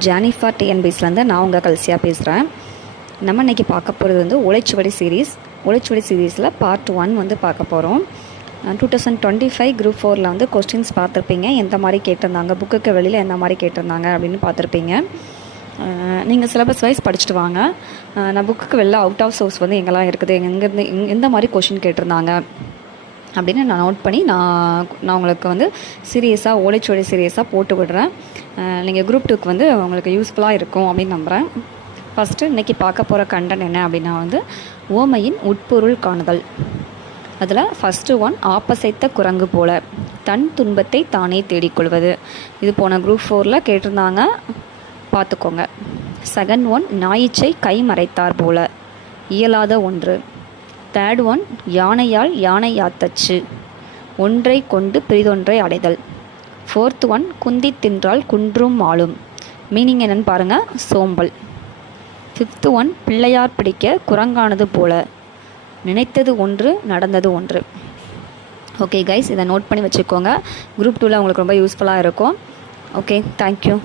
ஜானிஃபார் டிஎன்பிஎஸ்லேருந்து நான் உங்கள் கல்சியா பேசுகிறேன். நம்ம இன்றைக்கி பார்க்க போகிறது வந்து ஓலைச்சுவடி சீரீஸில் பார்ட் 1 வந்து பார்க்க போகிறோம். 2025 குரூப் 4 வந்து கொஸ்டின்ஸ் பார்த்துருப்பீங்க. எந்த மாதிரி கேட்டிருந்தாங்க, புக்குக்கு வெளியில் எந்த மாதிரி கேட்டிருந்தாங்க அப்படின்னு பார்த்துருப்பீங்க. நீங்கள் சிலபஸ் வைஸ் படிச்சுட்டு வாங்க. நான் புக்குக்கு வெளில அவுட் ஆஃப் சோர்ஸ் வந்து எங்கெல்லாம் இருக்குது, எங்கேருந்து எந்த மாதிரி கொஸ்டின் கேட்டிருந்தாங்க அப்படின்னு நான் நோட் பண்ணி நான் உங்களுக்கு வந்து ஓலைச்சுவடி சீரியஸாக போட்டு விடுறேன். நீங்கள் குரூப் 2க்கு வந்து உங்களுக்கு யூஸ்ஃபுல்லாக இருக்கும் அப்படின்னு நம்புகிறேன். ஃபஸ்ட்டு இன்றைக்கி பார்க்க போகிற கண்டென்ட் என்ன அப்படின்னா வந்து ஓமையின் உட்பொருள் காணுதல். அதில் ஃபஸ்ட்டு 1 ஆப்பசைத்த குரங்கு போல, தன் துன்பத்தை தானே தேடிக்கொள்வது. இது போன குரூப் 4 கேட்டிருந்தாங்க, பார்த்துக்கோங்க. செகண்ட் 1 ஞாயிற்றை கை மறைத்தார் போல, இயலாத ஒன்று. தேர்ட் 1 யானையால் யானை யாத்தச்சு, ஒன்றை கொண்டு பிரிதொன்றை அடைதல். ஃபோர்த் 1 குந்தி தின்றால் குன்றும் ஆளும். மீனிங் என்னென்னு பாருங்கள், சோம்பல். ஃபிஃப்த் 1 பிள்ளையார் பிடிக்க குரங்கானது போல, நினைத்தது ஒன்று நடந்தது ஒன்று. ஓகே கைஸ், இதை நோட் பண்ணி வச்சுக்கோங்க. குரூப் 2ல் உங்களுக்கு ரொம்ப யூஸ்ஃபுல்லாக இருக்கும். Okay, thank you.